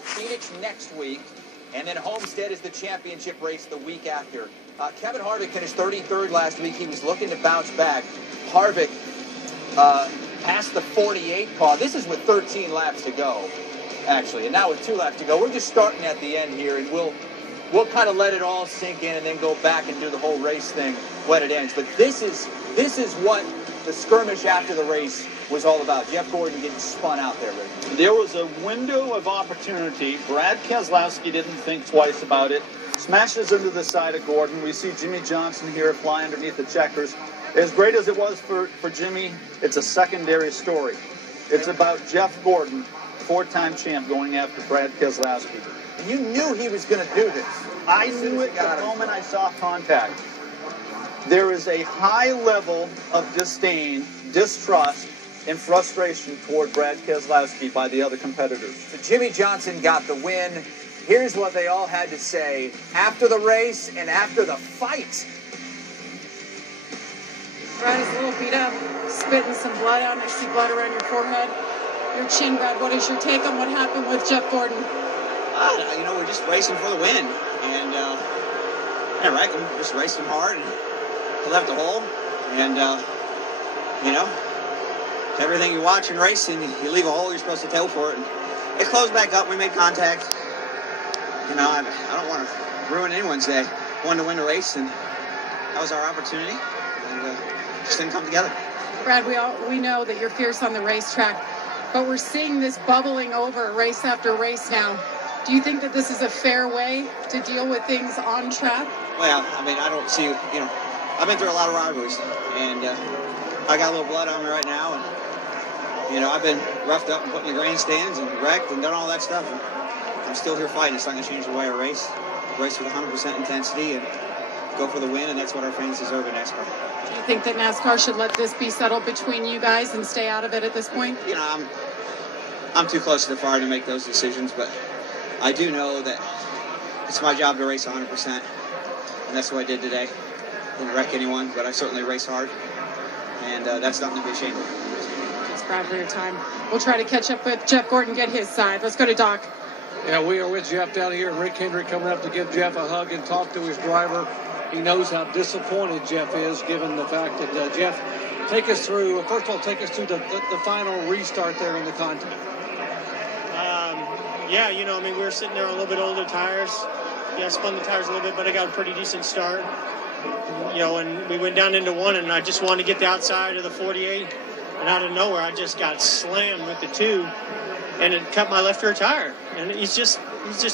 Phoenix next week, and then Homestead is the championship race the week after. Kevin Harvick finished 33rd last week. He was looking to bounce back. Harvick passed the 48 car. This is with 13 laps to go, actually, and now with 2 laps to go. We're just starting at the end here, and we'll kind of let it all sink in and then go back and do the whole race thing when it ends. But this is what the skirmish after the race was all about. Jeff Gordon getting spun out there, Rick. There was a window of opportunity. Brad Keselowski didn't think twice about it. Smashes into the side of Gordon. We see Jimmy Johnson here fly underneath the checkers. As great as it was for Jimmy, it's a secondary story. It's about Jeff Gordon, 4-time champ, going after Brad Keselowski. And you knew he was going to do this. I knew it the moment I saw contact. There is a high level of disdain, distrust, and frustration toward Brad Keselowski by the other competitors. So Jimmy Johnson got the win. Here's what they all had to say after the race and after the fight. Brad is a little beat up, spitting some blood out. I see blood around your forehead, your chin, Brad. What is your take on what happened with Jeff Gordon? You know, we're just racing for the win. And I reckon we're just racing hard. And he left the hole. And, you know, everything you watch in racing, you leave a hole, you're supposed to tow for it. And it closed back up. We made contact. You know, I don't want to ruin anyone's day. Wanted to win the race, and that was our opportunity. And just didn't come together. Brad, we know that you're fierce on the racetrack, but we're seeing this bubbling over race after race now. Do you think that this is a fair way to deal with things on track? Well, I mean, I don't see, you know, I've been through a lot of rivalries, and I got a little blood on me right now, and, you know, I've been roughed up and put in the grandstands and wrecked and done all that stuff. And I'm still here fighting. It's not going to change the way I race. Race with 100% intensity and go for the win, and that's what our fans deserve in NASCAR. Do you think that NASCAR should let this be settled between you guys and stay out of it at this point? You know, I'm too close to the fire to make those decisions, but I do know that it's my job to race 100%, and that's what I did today. Didn't wreck anyone, but I certainly race hard, and that's nothing to be ashamed of. Thanks, Brad, for your time. We'll try to catch up with Jeff Gordon, get his side. Let's go to Doc. Yeah, we are with Jeff down here, and Rick Hendry coming up to give Jeff a hug and talk to his driver. He knows how disappointed Jeff is, given the fact that Jeff, take us through, first of all, take us through the final restart there in the contact. Yeah, you know, I mean, we were sitting there on a little bit older tires. Yeah, I spun the tires a little bit, but I got a pretty decent start. You know, and we went down into one, and I just wanted to get the outside of the 48, and out of nowhere, I just got slammed with the 2, and it cut my left rear tire. And he's just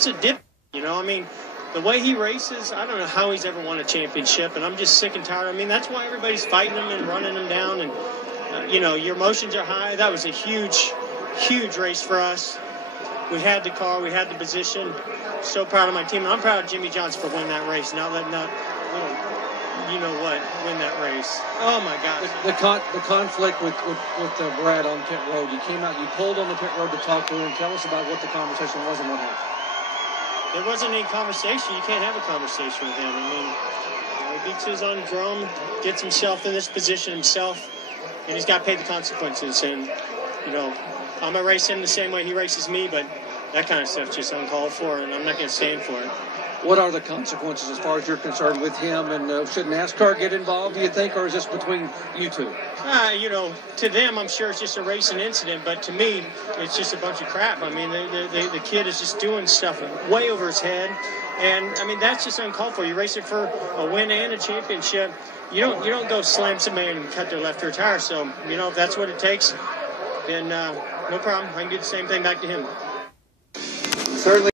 a dip, you know. I mean, the way he races, I don't know how he's ever won a championship, and I'm just sick and tired. I mean, that's why everybody's fighting him and running him down, and, you know, your emotions are high. That was a huge, huge race for us. We had the car, we had the position. So proud of my team. I'm proud of Jimmy Johnson for winning that race, not letting that little, you know what, win that race. Oh, my gosh. The conflict with Brad on pit road. You came out, you pulled on the pit road to talk to him. Tell us about what the conversation was and what happened. There wasn't any conversation. You can't have a conversation with him. I mean, you know, he beats his own drum, gets himself in this position himself, and he's got to pay the consequences. And, you know, I'm going to race him the same way he races me, but that kind of stuff's just uncalled for, and I'm not going to stand for it. What are the consequences as far as you're concerned with him? And should NASCAR get involved, do you think, or is this between you two? You know, to them, I'm sure it's just a racing incident, but to me, it's just a bunch of crap. I mean, the kid is just doing stuff way over his head, and, I mean, that's just uncalled for. You're racing for a win and a championship. You don't go slam somebody and cut their left rear tire. So, you know, if that's what it takes, then no problem. I can do the same thing back to him. Certainly.